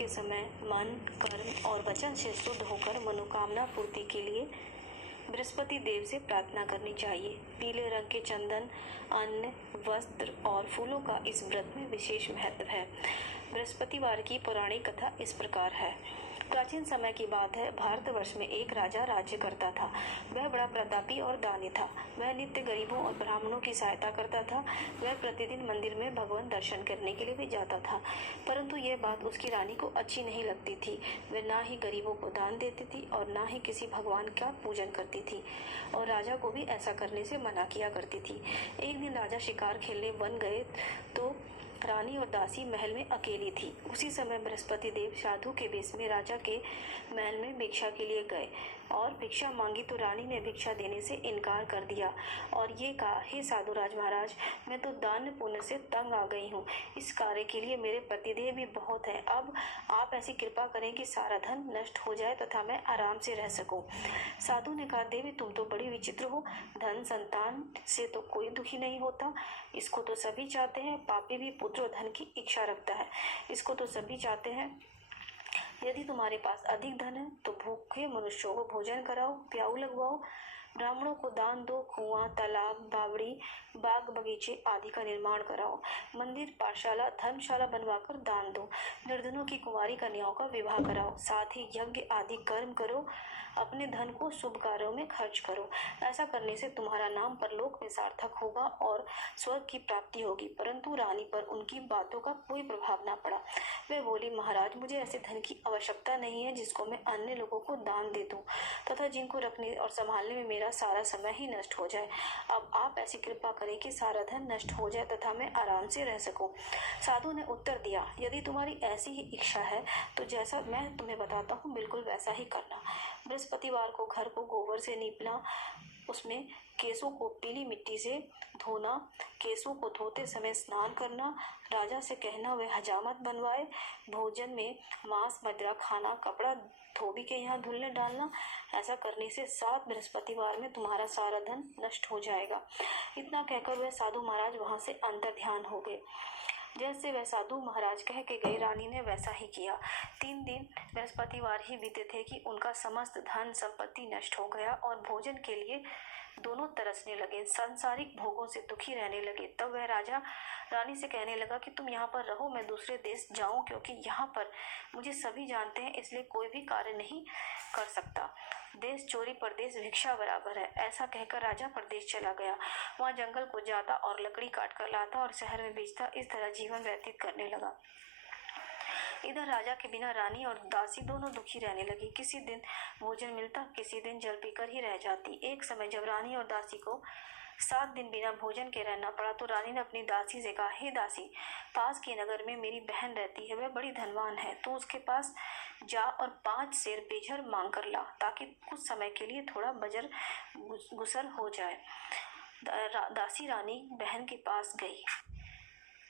के समय मन, कर्म और वचन से शुद्ध होकर मनोकामना पूर्ति के लिए बृहस्पति देव से प्रार्थना करनी चाहिए। पीले रंग के चंदन, अन्न, वस्त्र और फूलों का इस व्रत में विशेष महत्व है। बृहस्पतिवार की पौराणिक कथा इस प्रकार है। प्राचीन समय की बात है। भारतवर्ष में एक राजा राज्य करता था। वह बड़ा प्रतापी और दानी था। वह नित्य गरीबों और ब्राह्मणों की सहायता करता था। वह प्रतिदिन मंदिर में भगवान दर्शन करने के लिए भी जाता था, परंतु यह बात उसकी रानी को अच्छी नहीं लगती थी। वह ना ही गरीबों को दान देती थी और ना ही किसी भगवान का पूजन करती थी, और राजा को भी ऐसा करने से मना किया करती थी। एक दिन राजा शिकार खेलने वन गए तो रानी और दासी महल में अकेली थी। उसी समय बृहस्पति देव साधु के वेश में राजा के महल में भिक्षा के लिए गए और भिक्षा मांगी तो रानी ने भिक्षा देने से इनकार कर दिया और ये कहा, हे साधु राज महाराज, मैं तो दान पुण्य से तंग आ गई हूँ। इस कार्य के लिए मेरे प्रतिदेह भी बहुत है। अब आप ऐसी कृपा करें कि सारा धन नष्ट हो जाए तथा मैं आराम से रह सकूं। साधु ने कहा, देवी तुम तो बड़ी विचित्र हो। धन संतान से तो कोई दुखी नहीं होता, इसको तो सभी चाहते हैं। पापी भी पुत्र और धन की इच्छा रखता है, इसको तो सभी चाहते हैं। यदि तुम्हारे पास अधिक धन है तो भूखे मनुष्यों को भोजन कराओ, प्याऊ लगवाओ, ब्राह्मणों को दान दो, कुआं, तालाब, बावड़ी, बाग बगीचे आदि का निर्माण कराओ, मंदिर, पाठशाला, धर्मशाला बनवाकर दान दो, निर्धनों की कुंवारी कन्याओं का विवाह कराओ, साथ ही यज्ञ आदि कर्म करो, अपने धन को शुभ कार्यों में खर्च करो। ऐसा करने से तुम्हारा नाम परलोक में सार्थक होगा और स्वर्ग की प्राप्ति होगी। परंतु रानी पर उनकी बातों का कोई प्रभाव न पड़ा। वह बोली, महाराज, मुझे ऐसे धन की आवश्यकता नहीं है जिसको मैं अन्य लोगों को दान दे दूं तथा जिनको रखने और संभालने में मेरा सारा समय ही नष्ट हो जाए। अब आप ऐसी कृपा करें कि सारा धन नष्ट हो जाए तथा मैं आराम से रह सकूं। साधु ने उत्तर दिया, यदि तुम्हारी ऐसी ही इच्छा है तो जैसा मैं तुम्हें बताता हूँ बिल्कुल वैसा ही करना। बृहस्पतिवार को घर को गोबर से नीपना, उसमें केसों को पीली मिट्टी से धोना, केसों को धोते समय स्नान करना, राजा से कहना वह हजामत बनवाए, भोजन में मांस मदिरा खाना, कपड़ा धोबी के यहाँ धुलने डालना। ऐसा करने से 7 बृहस्पतिवार में तुम्हारा सारा धन नष्ट हो जाएगा। इतना कहकर वह साधु महाराज वहां से अंतर्ध्यान हो गए। जैसे वह साधु महाराज कह के गए, रानी ने वैसा ही किया। 3 दिन बृहस्पतिवार ही बीते थे कि उनका समस्त धन संपत्ति नष्ट हो गया और भोजन के लिए दोनों तरसने लगे, सांसारिक भोगों से दुखी रहने लगे। तब वह राजा रानी से कहने लगा कि तुम यहाँ पर रहो, मैं दूसरे देश जाऊं, क्योंकि यहाँ पर मुझे सभी जानते हैं, इसलिए कोई भी कार्य नहीं कर सकता। देश चोरी परदेश भिक्षा बराबर है। ऐसा कहकर राजा परदेश चला गया। वहाँ जंगल को जाता और लकड़ी काट कर लाता और शहर में बेचता। इस तरह जीवन व्यतीत करने लगा। इधर राजा के बिना रानी और दासी दोनों दुखी रहने लगी। किसी दिन भोजन मिलता, किसी दिन जल पीकर ही रह जाती। एक समय जब रानी और दासी को 7 दिन बिना भोजन के रहना पड़ा तो रानी ने अपनी दासी से कहा, हे दासी, पास के नगर में मेरी बहन रहती है, वह बड़ी धनवान है, तो उसके पास जा और 5 सेर बेझर मांग कर ला, ताकि कुछ समय के लिए थोड़ा बजर गुसर हो जाए। दासी रानी बहन के पास गई।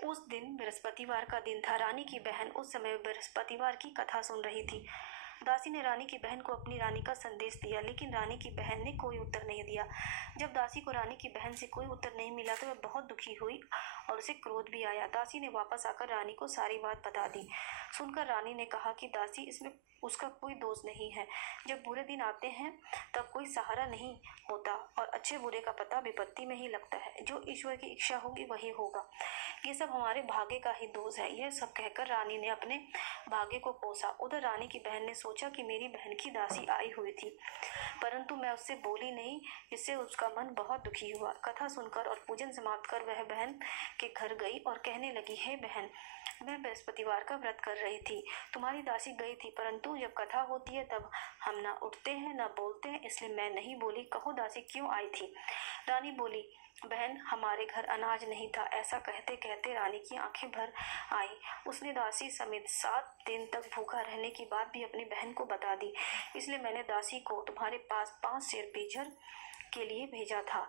उस दिन बृहस्पतिवार का दिन था। रानी की बहन उस समय बृहस्पतिवार की कथा सुन रही थी। दासी ने रानी की बहन को अपनी रानी का संदेश दिया, लेकिन रानी की बहन ने कोई उत्तर नहीं दिया। जब दासी को रानी की बहन से कोई उत्तर नहीं मिला तो वह बहुत दुखी हुई और उसे क्रोध भी आया। दासी ने वापस आकर रानी को सारी बात बता दी। सुनकर रानी ने कहा कि दासी, इसमें उसका कोई दोष नहीं है। जब बुरे दिन आते हैं तब कोई सहारा नहीं होता और अच्छे बुरे का पता विपत्ति में ही लगता है। जो ईश्वर की इच्छा होगी वही होगा। ये सब हमारे भाग्य का ही दोष है। यह सब कहकर रानी ने अपने भाग्य को कोसा। उधर रानी की बहन ने सोचा कि मेरी बहन की दासी आई हुई थी, परंतु मैं उससे बोली नहीं, इससे उसका मन बहुत दुखी हुआ। कथा सुनकर और पूजन समाप्त कर वह बहन के घर गई और कहने लगी, हे बहन, मैं बृहस्पतिवार का व्रत कर रही थी, तुम्हारी दासी गई थी, परंतु जब कथा होती है तब हम ना उठते हैं ना बोलते हैं, इसलिए मैं नहीं बोली। कहो दासी क्यों आई थी? रानी बोली, बहन, हमारे घर अनाज नहीं था। ऐसा कहते कहते रानी की आंखें भर आई। उसने दासी समेत 7 दिन तक भूखा रहने की बात भी अपनी बहन को बता दी, इसलिए मैंने दासी को तुम्हारे पास 5 सेर बेझर के लिए भेजा था।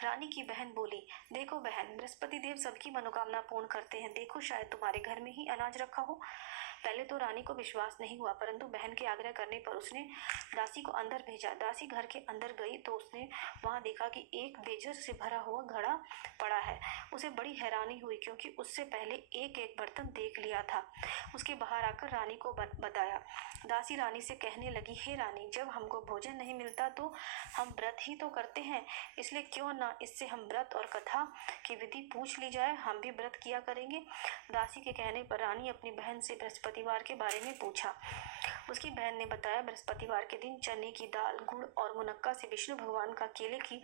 रानी की बहन बोली, देखो बहन, बृहस्पति देव सबकी मनोकामना पूर्ण करते हैं। देखो, शायद तुम्हारे घर में ही अनाज रखा हो। पहले तो रानी को विश्वास नहीं हुआ, परंतु बहन के आग्रह करने पर उसने दासी को अंदर भेजा। दासी घर के अंदर गई तो उसने वहां देखा कि एक बेजर से भरा हुआ घड़ा पड़ा है। उसे बड़ी हैरानी हुई, क्योंकि उससे पहले एक एक बर्तन देख लिया था। उसके बाहर आकर रानी को बताया। दासी रानी से कहने लगी, हे रानी, जब हमको भोजन नहीं मिलता तो हम व्रत ही तो करते हैं, इसलिए क्यों ना इससे हम व्रत और कथा की विधि पूछ ली जाए, हम भी व्रत किया करेंगे। दासी के कहने पर रानी अपनी बहन से बृहस्पतिवार के बारे में पूछा। उसकी बहन ने बताया, बृहस्पतिवार के दिन चने की दाल, गुड़ और मुनक्का से विष्णु भगवान का केले की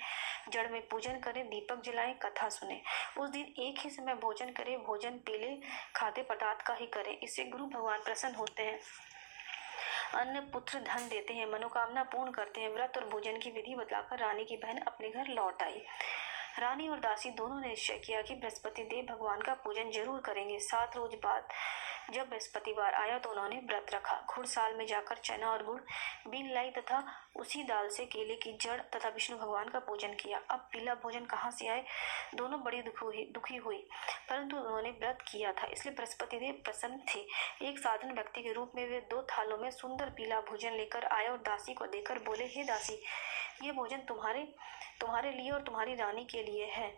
जड़ में पूजन करें, दीपक जलाएं, कथा सुने। उस दिन एक ही समय भोजन करें, भोजन पीले खाद्य पदार्थ का ही करें, इससे गुरु भगवान प्रसन्न होते हैं, अन्न पुत्र धन देते हैं, मनोकामना पूर्ण करते हैं। व्रत और भोजन की विधि बतलाकर रानी की बहन अपने घर लौट आई। रानी और दासी दोनों ने निश्चय किया कि बृहस्पति देव भगवान का पूजन जरूर करेंगे। 7 रोज बाद जब बृहस्पतिवार आया तो उन्होंने व्रत रखा। घुड़साल में जाकर चना और गुड़ बीन लाई तथा उसी दाल से केले की जड़ तथा विष्णु भगवान का पूजन किया। अब पीला भोजन कहाँ से आए? दोनों बड़ी दुखी हुई, परंतु उन्होंने व्रत किया था, इसलिए बृहस्पति देव प्रसन्न थे। एक साधारण व्यक्ति के रूप में वे 2 थालों में सुंदर पीला भोजन लेकर आए और दासी को देकर बोले, हे दासी, ये भोजन तुम्हारे लिए और तुम्हारी रानी के लिए है,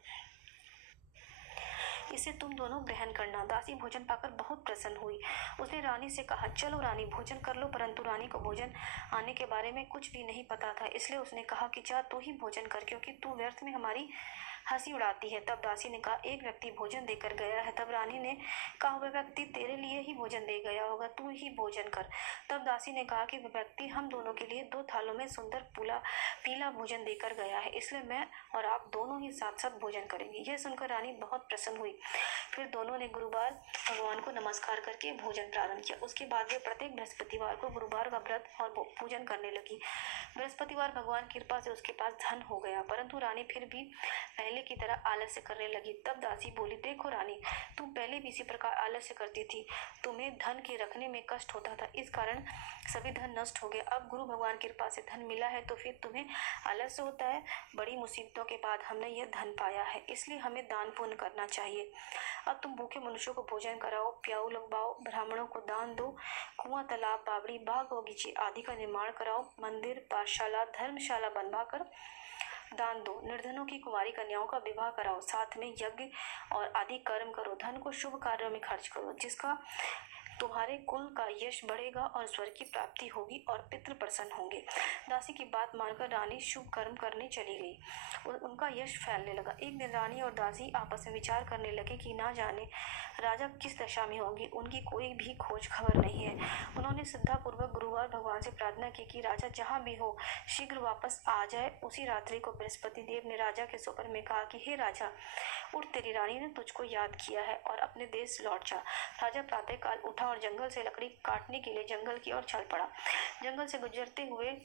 इसे तुम दोनों ग्रहण करना। दासी भोजन पाकर बहुत प्रसन्न हुई। उसने रानी से कहा, चलो रानी, भोजन कर लो। परंतु रानी को भोजन आने के बारे में कुछ भी नहीं पता था, इसलिए उसने कहा कि जा तू ही भोजन कर, क्योंकि तू व्यर्थ में हमारी हंसी उड़ाती है। तब दासी ने कहा, एक व्यक्ति भोजन देकर गया है। तब रानी ने कहा, वह व्यक्ति तेरे लिए ही भोजन दे गया होगा, तू ही भोजन कर। तब दासी ने कहा कि वह व्यक्ति हम दोनों के लिए 2 थालों में सुंदर पीला भोजन देकर गया है, इसलिए मैं और आप दोनों ही साथ साथ भोजन करेंगे। यह सुनकर रानी बहुत प्रसन्न हुई। फिर दोनों ने गुरुवार भगवान को नमस्कार करके भोजन प्रारंभ किया। उसके बाद वे प्रत्येक बृहस्पतिवार को गुरुवार का व्रत और पूजन करने लगी। बृहस्पतिवार भगवान की कृपा से उसके पास धन हो गया, परंतु रानी फिर भी पहले की तरह आलस्य करने लगी। तब दासी बोली, देखो रानी, तुम पहले भी इसी प्रकार आलस्य करती थी, तुम्हें धन के रखने में कष्ट होता था, इस कारण सभी धन नष्ट हो गए। अब गुरु भगवान की कृपा से धन मिला है तो फिर तुम्हें आलस्य होता है। बड़ी मुसीबतों के बाद हमने यह धन पाया है, इसलिए हमें दान पुण्य करना चाहिए। अब तुम भूखे मनुष्यों को भोजन कराओ, प्याऊ लगवाओ, ब्राह्मणों को दान दो, कुआं, तालाब, बावड़ी, बाग बगीचे आदि का निर्माण कराओ, मंदिर, पाठशाला, धर्मशाला बनवा कर दान दो, निर्धनों की कुमारी कन्याओं का विवाह कराओ, साथ में यज्ञ और आदि कर्म करो, धन को शुभ कार्यों में खर्च करो, जिसका तुम्हारे कुल का यश बढ़ेगा और स्वर्ग की प्राप्ति होगी और पितृ प्रसन्न होंगे। दासी की बात मानकर रानी शुभ कर्म करने चली गई। उनका यश फैलने लगा। एक दिन रानी और दासी आपस में विचार करने लगे कि ना जाने राजा किस दशा में होंगे, उनकी कोई भी खोज खबर नहीं है। उन्होंने श्रद्धापूर्वक गुरुवार भगवान से प्रार्थना की कि राजा जहाँ भी हो शीघ्र वापस आ जाए। उसी रात्रि को बृहस्पति देव ने राजा के स्वप्न में कहा कि हे राजा, उठ, तेरी रानी ने तुझको याद किया है और अपने देश लौट जा। राजा प्रातः काल उठा और जंगल से लकड़ी काटने के लिए जंगल की ओर चल पड़ा। जंगल से गुजरते हुए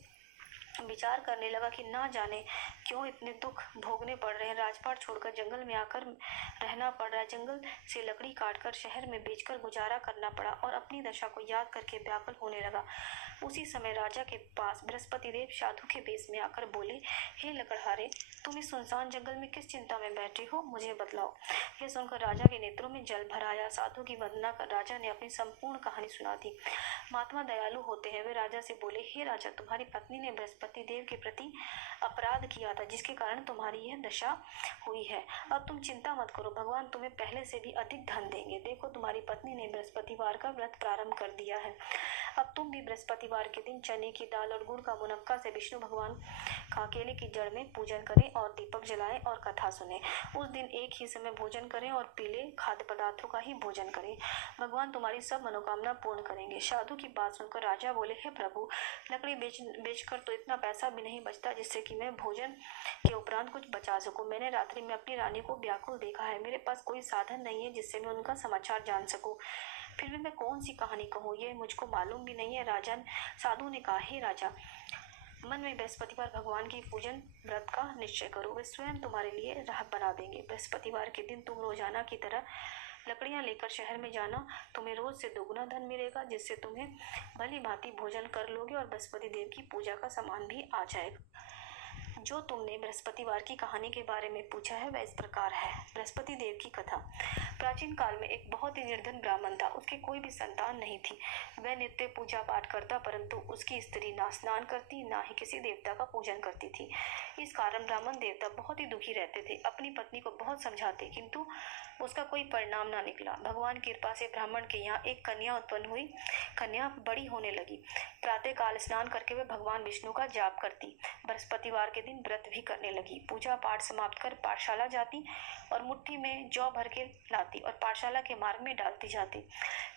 विचार करने लगा कि ना जाने क्यों इतने दुख भोगने पड़ रहे हैं, राजपाट छोड़कर जंगल में आकर रहना पड़ रहा है, जंगल से लकड़ी काटकर शहर में बेचकर गुजारा करना पड़ा और अपनी दशा को याद करके व्याकुल होने लगा। उसी समय राजा के पास बृहस्पति देव साधु के वेश में आकर बोले, हे लकड़हारे, तुम इस सुनसान जंगल में किस चिंता में बैठे हो, मुझे बतलाओ। यह सुनकर राजा के नेत्रों में जल भर आया। साधु की वंदना कर राजा ने अपनी संपूर्ण कहानी सुना दी। महात्मा दयालु होते हैं। वे राजा से बोले, हे राजा, तुम्हारी पत्नी ने बृहस्पति देव के प्रति अपराध किया था, जिसके कारण तुम्हारी यह दशा हुई है। अब तुम चिंता मत करो, भगवान तुम्हें पहले से भी अधिक धन देंगे। देखो, तुम्हारी पत्नी ने बृहस्पतिवार का व्रत प्रारंभ कर दिया है। अब तुम भी बृहस्पतिवार के दिन चने की दाल और गुड़ का मुनक्का से विष्णु भगवान का केले की जड़ में पूजन करें और दीपक जलाएं और कथा सुने। उस दिन एक ही समय भोजन करें और पीले खाद्य पदार्थों का ही भोजन करें। भगवान तुम्हारी सब मनोकामना पूर्ण करेंगे। साधु की बात सुनकर राजा बोले, हे प्रभु, लकड़ी बेचकर तो इतना पैसा भी नहीं बचता जिससे कि मैं भोजन के उपरांत कुछ बचा सकूं। मैंने रात्रि में अपनी रानी को व्याकुल देखा है। मेरे पास कोई साधन नहीं है जिससे मैं उनका समाचार जान सकूं। फिर भी मैं कौन सी कहानी कहूँ, ये मुझको मालूम भी नहीं है। राजा साधु ने कहा, हे राजा, मन में बृहस्पतिवार भगवान की पूजन व्रत का निश्चय करो, वे स्वयं तुम्हारे लिए राह बना देंगे। बृहस्पतिवार के दिन तुम रोजाना की तरह लकड़ियां लेकर शहर में जाना, तुम्हें रोज से दोगुना धन मिलेगा, जिससे तुम्हें भली भांति भोजन कर लोगे और बृहस्पति देव की पूजा का सामान भी आ जाएगा। जो तुमने बृहस्पतिवार की कहानी के बारे में पूछा है वह इस प्रकार है। बृहस्पति देव की कथा। प्राचीन काल में एक बहुत ही निर्धन ब्राह्मण था। उसके कोई भी संतान नहीं थी। वह नित्य पूजा पाठ करता, परंतु उसकी स्त्री ना स्नान करती, ना ही किसी देवता का पूजन करती थी। इस कारण ब्राह्मण देवता बहुत ही दुखी रहते थे। अपनी पत्नी को बहुत समझाते, किंतु उसका कोई परिणाम ना निकला। भगवान की कृपा से ब्राह्मण के यहाँ एक कन्या उत्पन्न हुई। कन्या बड़ी होने लगी। प्रातः काल स्नान करके वह भगवान विष्णु का जाप करती। बृहस्पतिवार के दिन व्रत भी करने लगी। पूजा पाठ समाप्त कर पाठशाला जाती और मुट्ठी में जौ भर के लाती और पाठशाला के मार्ग में डालती जाती।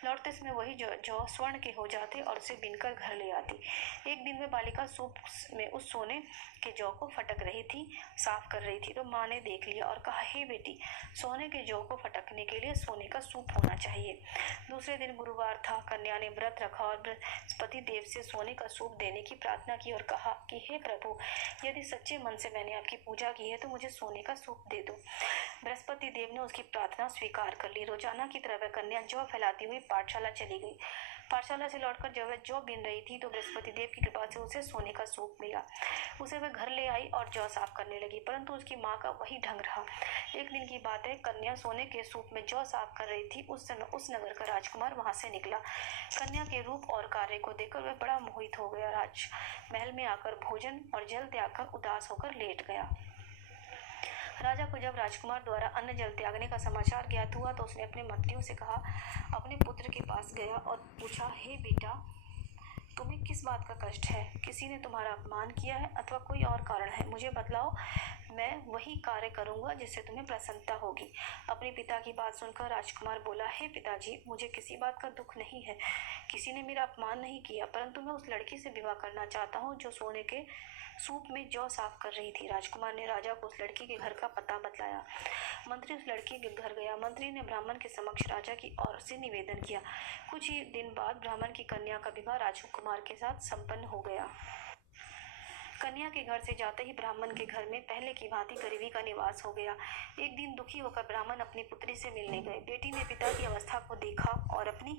लौटते समय वही जौ स्वर्ण के हो जाते और उसे बीनकर घर ले आती। एक दिन वह बालिका सूप में उस सोने के जौ को फटक रही थी, साफ कर रही थी, तो माँ ने देख लिया और कहा, हे बेटी, सोने के जौ को फटकने के लिए सोने का सूप होना चाहिए। दूसरे दिन गुरुवार था। कन्या ने व्रत रखा और बृहस्पति देव से सोने का सूप देने की प्रार्थना की और कहा कि हे प्रभु, यदि सच्चे मन से मैंने आपकी पूजा की है तो मुझे सोने का सूप दे दो। बृहस्पति देव ने उसकी प्रार्थना स्वीकार कर ली। रोजाना की तरह वह कन्या जौ फैलाती हुई पाठशाला चली गई। पाठशाला से लौटकर जब वह जौ बीन रही थी तो बृहस्पति देव की कृपा से उसे सोने का सूप मिला। उसे वह घर ले आई और जौ साफ करने लगी, परंतु उसकी माँ का वही ढंग रहा। एक दिन की बात है, कन्या सोने के सूप में जौ साफ कर रही थी। उस समय उस नगर का राजकुमार वहां से निकला। कन्या के रूप और कार्य को देखकर वह बड़ा मोहित हो गया। राजमहल में आकर भोजन और जल त्याग कर उदास होकर लेट गया। राजा को जब राजकुमार द्वारा अन्न जल त्यागने का समाचार ज्ञात हुआ तो उसने अपने मंत्रियों से कहा, अपने पुत्र के पास गया और पूछा, हे बेटा, तुम्हें किस बात का कष्ट है? किसी ने तुम्हारा अपमान किया है अथवा कोई और कारण है? मुझे बतलाओ, मैं वही कार्य करूंगा जिससे तुम्हें प्रसन्नता होगी। अपने पिता की बात सुनकर राजकुमार बोला, हे पिताजी, मुझे किसी बात का दुख नहीं है। किसी ने मेरा अपमान नहीं किया, परंतु मैं उस लड़की से विवाह करना चाहता हूँ जो सोने के सूप में जौ साफ कर रही थी। राजकुमार ने राजा को उस लड़की के घर का पता बतलाया। मंत्री उस लड़की के घर गया। मंत्री ने ब्राह्मण के समक्ष राजा की ओर से निवेदन किया। कुछ ही दिन बाद ब्राह्मण की कन्या का विवाह राजकुमार के साथ संपन्न हो गया। कन्या के घर से जाते ही ब्राह्मण के घर में पहले की भांति गरीबी का निवास हो गया। एक दिन दुखी होकर ब्राह्मण अपनी पुत्री से मिलने गए। बेटी ने पिता की अवस्था को देखा और अपनी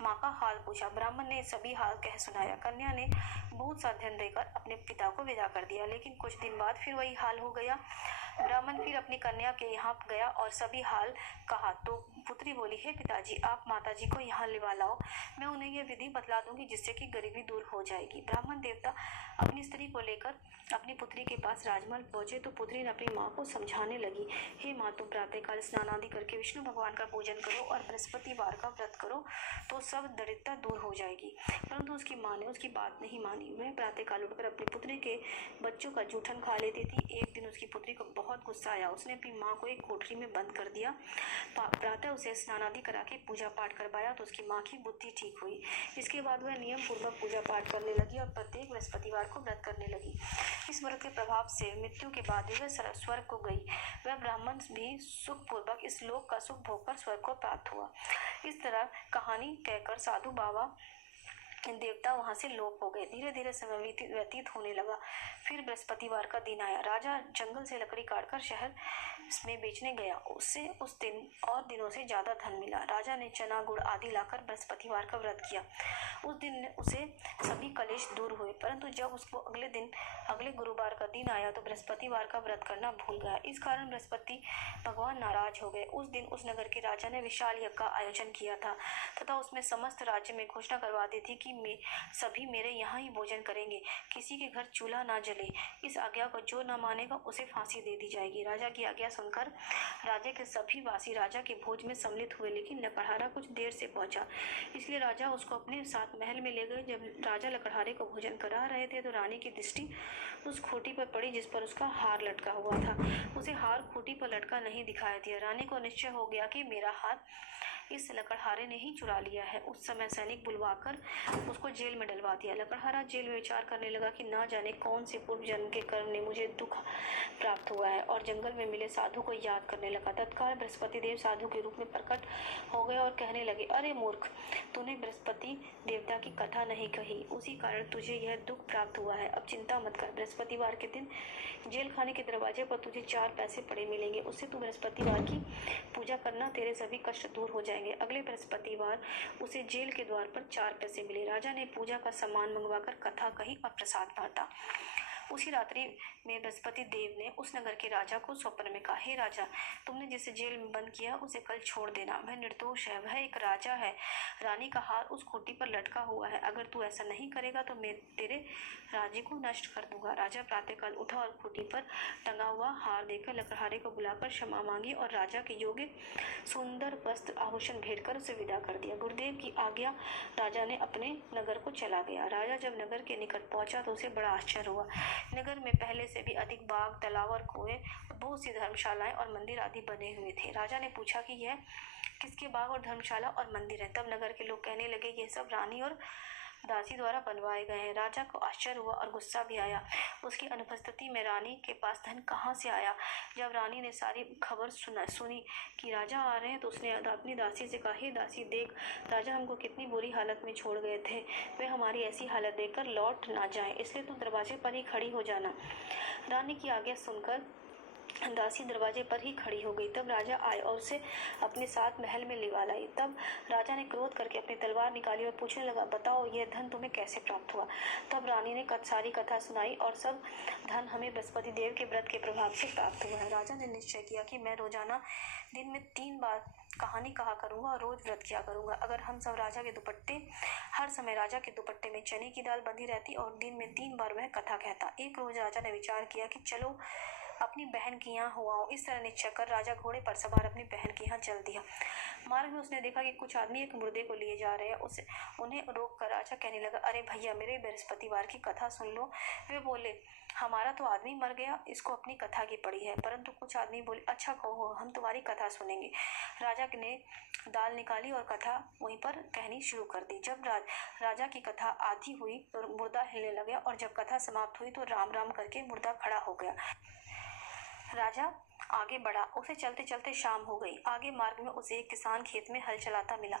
माँ का हाल पूछा। ब्राह्मण ने सभी हाल कह सुनाया। कन्या ने बहुत सा धन देकर अपने पिता को विदा कर दिया, लेकिन कुछ दिन बाद फिर वही हाल हो गया। ब्राह्मण फिर अपनी कन्या के यहाँ गया और सभी हाल कहा तो पुत्री बोली, हे पिताजी, आप माताजी को यहाँ लिवा लाओ, मैं उन्हें यह विधि बतला दूंगी जिससे कि गरीबी दूर हो जाएगी। ब्राह्मण देवता अपनी स्त्री को लेकर अपनी पुत्री के पास राजमहल पहुंचे तो पुत्री ने अपनी माँ को समझाने लगी, हे माँ, तुम प्रातःकाल स्नान आदि करके विष्णु भगवान का पूजन करो और बृहस्पतिवार का व्रत करो तो सब दरिद्रता दूर हो जाएगी। परंतु उसकी माँ ने उसकी बात नहीं मानी। वह प्रातःकाल उठकर अपनी पुत्री के बच्चों का जूठन खा लेती थी। एक दिन उसकी पुत्री को बहुत गुस्सा आया। उसने अपनी माँ को एक कोठरी में बंद कर दिया। प्रातः उसे स्नान आदि करा के पूजा पाठ करवाया तो उसकी माँ की बुद्धि ठीक हुई। इसके बाद वह नियम पूर्वक पूजा पाठ करने लगी और प्रत्येक बृहस्पतिवार को व्रत करने लगी। इस व्रत के प्रभाव से मृत्यु के बाद वह स्वर्ग को गई। वह ब्राह्मण भी सुख पूर्वक इस लोक का सुख भोगकर स्वर्ग को प्राप्त हुआ। इस तरह कहानी कहकर साधु बाबा देवता वहां से लोप हो गए। धीरे धीरे समय व्यतीत होने लगा। फिर बृहस्पतिवार का दिन आया। राजा जंगल से लकड़ी काटकर शहर में बेचने गया। उससे उस दिन और दिनों से ज्यादा धन मिला। राजा ने चना गुड़ आदि लाकर बृहस्पतिवार का व्रत किया। उस दिन उसे सभी कलेश दूर हुए, परंतु जब उसको अगले गुरुवार का दिन आया तो बृहस्पतिवार का व्रत करना भूल गया। इस कारण बृहस्पति भगवान नाराज हो गए। उस दिन उस नगर के राजा ने विशाल यज्ञ का आयोजन किया था तथा उसमें समस्त राज्य में घोषणा करवा दी थी कि सभी मेरे यहाँ ही भोजन करेंगे, किसी के घर चूल्हा ना जले। इस आज्ञा को जो न मानेगा उसे फांसी दे दी जाएगी। राजा की आज्ञा सुनकर राज्य के सभी वासी राजा के भोज में सम्मिलित हुए, लेकिन लकड़हारा कुछ देर से पहुंचा, इसलिए राजा उसको अपने साथ महल में ले गए। जब राजा लकड़हारे को भोजन करा रहे थे तो रानी की दृष्टि उस खोटी पर पड़ी जिस पर उसका हार लटका हुआ था। उसे हार खोटी पर लटका नहीं दिखाई दिया। रानी को निश्चय हो गया कि मेरा हार इस लकड़हारे ने ही चुरा लिया है। उस समय सैनिक बुलवाकर उसको जेल में डलवा दिया। लकड़हारा जेल में विचार करने लगा कि ना जाने कौन से पूर्व जन्म के कर्म ने मुझे दुख प्राप्त हुआ है, और जंगल में मिले साधु को याद करने लगा। तत्काल बृहस्पति देव साधु के रूप में प्रकट हो गए और कहने लगे, अरे मूर्ख, तूने बृहस्पति देवता की कथा नहीं कही, उसी कारण तुझे यह दुख प्राप्त हुआ है। अब चिंता मत कर, बृहस्पतिवार के दिन जेल खाने के दरवाजे पर तुझे 4 पैसे पड़े मिलेंगे, उससे तू बृहस्पतिवार की पूजा करना, तेरे सभी कष्ट दूर हो जाएंगे। अगले बृहस्पतिवार उसे जेल के द्वार पर 4 पैसे मिले। राजा ने पूजा का सामान मंगवाकर कथा कही और प्रसाद बांटा। उसी रात्रि में बृहस्पति देव ने उस नगर के राजा को स्वप्न में कहा, हे राजा, तुमने जिसे जेल में बंद किया उसे कल छोड़ देना। वह निर्दोष है, वह एक राजा है। रानी का हार उस खूंटी पर लटका हुआ है। अगर तू ऐसा नहीं करेगा तो मैं तेरे राज्य को नष्ट कर दूंगा। राजा प्रातःकाल उठा और खूंटी पर टंगा हुआ हार देकर लकड़हारे को बुलाकर क्षमा मांगी और राजा के योग्य सुंदर वस्त्र आभूषण भेंट कर उसे विदा कर दिया। गुरुदेव की आज्ञा राजा ने अपने नगर को चला गया। राजा जब नगर के निकट पहुंचा तो उसे बड़ा आश्चर्य हुआ। नगर में पहले से भी अधिक बाग, तालाब और कुएं, बहुत सी धर्मशालाएं और मंदिर आदि बने हुए थे। राजा ने पूछा कि यह किसके बाग और धर्मशाला और मंदिर है। तब नगर के लोग कहने लगे, ये सब रानी और दासी द्वारा बनवाए गए हैं। राजा को आश्चर्य हुआ और गुस्सा भी आया। उसकी अनुपस्थिति में रानी के पास धन कहाँ से आया। जब रानी ने सारी खबर सुनी कि राजा आ रहे हैं तो उसने अपनी दासी से कहा, हे दासी, देख, राजा हमको कितनी बुरी हालत में छोड़ गए थे। वे हमारी ऐसी हालत देखकर लौट ना जाएं, इसलिए तुम दरवाजे पर ही खड़ी हो जाना। रानी की आज्ञा सुनकर दासी दरवाजे पर ही खड़ी हो गई। तब राजा आए और उसे अपने साथ महल में लिवा लाई। तब राजा ने क्रोध करके अपनी तलवार निकाली और पूछने लगा, बताओ यह धन तुम्हें कैसे प्राप्त हुआ। तब रानी ने सारी कथा सुनाई और सब धन हमें बृहस्पति देव के व्रत के प्रभाव से प्राप्त हुआ है। राजा ने निश्चय किया कि मैं रोजाना दिन में 3 बार कहानी कहा करूंगा और रोज व्रत किया करूंगा। अगर हम सब राजा के दुपट्टे हर समय राजा के दुपट्टे में चने की दाल बंधी रहती और दिन में 3 बार वह कथा कहता। एक रोज राजा ने विचार किया कि चलो अपनी बहन के यहाँ हो आओ। इस तरह निश्चय कर राजा घोड़े पर सवार अपनी बहन के यहाँ चल दिया। मार्ग में उसने देखा कि कुछ आदमी एक मुर्दे को लिए जा रहे हैं। उन्हें रोक कर राजा कहने लगा, अरे भैया, मेरे बृहस्पतिवार की कथा सुन लो। वे बोले, हमारा तो आदमी मर गया, इसको अपनी कथा की पड़ी है। परंतु कुछ आदमी बोले, अच्छा कहो, हम तुम्हारी कथा सुनेंगे। राजा ने दाल निकाली और कथा वहीं पर कहनी शुरू कर दी। जब राजा की कथा आधी हुई तो मुर्दा हिलने लगा और जब कथा समाप्त हुई तो राम राम करके मुर्दा खड़ा हो गया। राजा आगे बढ़ा। उसे चलते चलते शाम हो गई। आगे मार्ग में उसे एक किसान खेत में हल चलाता मिला।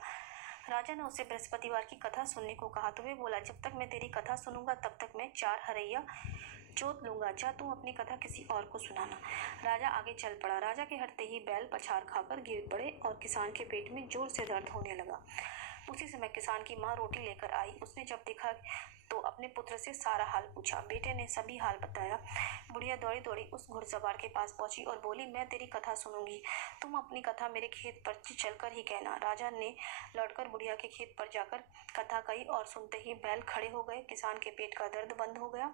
राजा ने उसे बृहस्पतिवार की कथा सुनने को कहा तो वे बोला, जब तक मैं तेरी कथा सुनूंगा तब तक मैं 4 हरैया जोत लूंगा। जा तू अपनी कथा किसी और को सुनाना। राजा आगे चल पड़ा। राजा के हटते ही बैल पछाड़ खाकर गिर पड़े और किसान के पेट में जोर से दर्द होने लगा। उसी समय किसान की माँ रोटी लेकर आई। उसने जब देखा तो अपने पुत्र से सारा हाल पूछा। बेटे ने सभी हाल बताया। बुढ़िया दौड़ी दौड़ी उस घुड़सवार के पास पहुंची और बोली, मैं तेरी कथा सुनूंगी, तुम अपनी कथा मेरे खेत पर चलकर ही कहना। राजा ने लौटकर बुढ़िया के खेत पर जाकर कथा कही और सुनते ही बैल खड़े हो गए। किसान के पेट का दर्द बंद हो गया।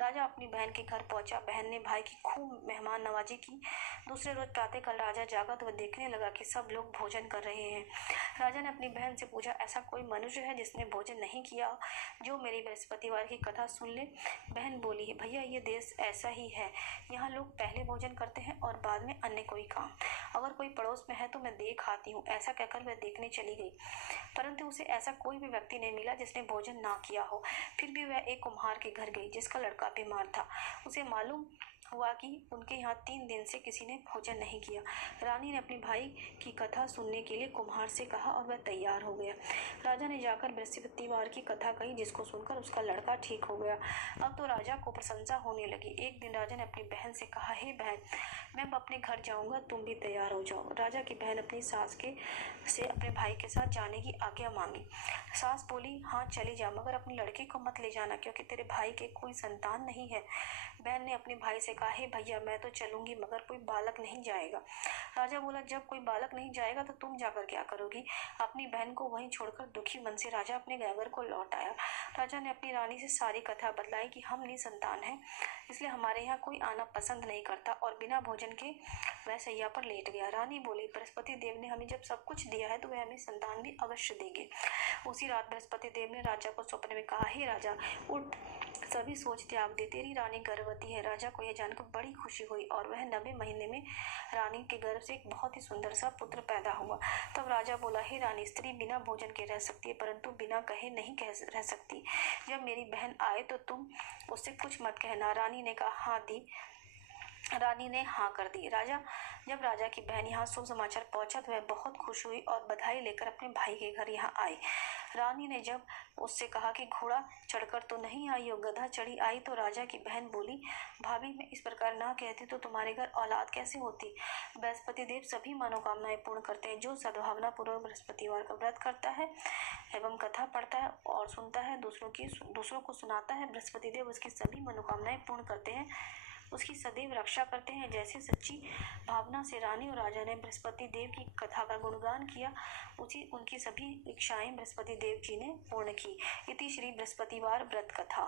राजा अपनी बहन के घर पहुंचा। बहन ने भाई की खूब मेहमान नवाजी की। दूसरे रोज प्रातःकाल राजा जागा तो वह देखने लगा कि सब लोग भोजन कर रहे हैं। राजा ने अपनी बहन से पूछा, ऐसा कोई मनुष्य है जिसने भोजन नहीं किया जो मेरी बृहस्पतिवार की कथा सुन ले। बहन बोली, भैया, ये देश ऐसा ही है। यहाँ लोग पहले भोजन करते हैं और बाद में अन्य कोई काम। अगर कोई पड़ोस में है तो मैं देख आती हूँ। ऐसा कहकर वह देखने चली गई, परंतु उसे ऐसा कोई भी व्यक्ति नहीं मिला जिसने भोजन ना किया हो। फिर भी वह एक कुम्हार के घर गई जिसका लड़का बीमार था। उसे मालूम हुआ कि उनके यहाँ 3 दिन से किसी ने भोजन नहीं किया। रानी ने अपने भाई की कथा सुनने के लिए कुम्हार से कहा और वह तैयार हो गया। राजा ने जाकर बृहस्पतिवार की कथा कही जिसको सुनकर उसका लड़का ठीक हो गया। अब तो राजा को प्रशंसा होने लगी। एक दिन राजा ने अपनी बहन से कहा, हे बहन, मैं अब अपने घर जाऊंगा, तुम भी तैयार हो जाओ। राजा की बहन अपनी सास से अपने भाई के साथ जाने की आज्ञा मांगी। सास बोली, हाँ चली जा, मगर अपने लड़के को मत ले जाना क्योंकि तेरे भाई के कोई संतान नहीं है। बहन ने अपने भाई से कहा, हे भैया, मैं तो चलूंगी मगर कोई बालक नहीं जाएगा। राजा बोला, जब कोई बालक नहीं जाएगा तो तुम जाकर क्या करोगी। अपनी बहन को वहीं छोड़कर दुखी मन से राजा अपने नगर को लौट आया। राजा ने अपनी रानी से सारी कथा बतलाई कि हम निसंतान हैं, इसलिए हमारे यहाँ कोई आना पसंद नहीं करता और बिना भोजन के वह सैया पर लेट गया। रानी बोली, बृहस्पति देव ने हमें जब सब कुछ दिया है तो वह हमें संतान भी अवश्य देंगे। उसी रात बृहस्पति देव ने राजा को सपने में कहा, हे राजा, उठ, सभी सोच त्याग दे, तेरी रानी गर्भवती है। राजा को यह जानकर बड़ी खुशी हुई और वह 90 महीने में रानी के गर्भ से एक बहुत ही सुंदर सा पुत्र पैदा हुआ। तब राजा बोला, हे रानी, स्त्री बिना भोजन के रह सकती है परंतु बिना कहे नहीं रह सकती। जब मेरी बहन आए तो तुम उससे कुछ मत कहना। रानी ने कहा, हाँ दी। रानी ने हाँ कर दी। जब राजा की बहन यहाँ शुभ समाचार पहुंचा तो वह बहुत खुश हुई और बधाई लेकर अपने भाई के घर यहाँ आई। रानी ने जब उससे कहा कि घोड़ा चढ़कर तो नहीं आई और गधा चढ़ी आई, तो राजा की बहन बोली, भाभी मैं इस प्रकार ना कहती तो तुम्हारे घर औलाद कैसे होती। बृहस्पति देव सभी मनोकामनाएं पूर्ण करते हैं। जो सद्भावना पूर्वक बृहस्पतिवार का व्रत करता है एवं कथा पढ़ता है और सुनता है, दूसरों को सुनाता है, बृहस्पति देव उसकी सभी मनोकामनाएं पूर्ण करते हैं, उसकी सदैव रक्षा करते हैं। जैसे सच्ची भावना से रानी और राजा ने बृहस्पति देव की कथा का गुणगान किया, उसी उनकी सभी इच्छाएं बृहस्पति देव जी ने पूर्ण की। इति श्री बृहस्पतिवार व्रत कथा।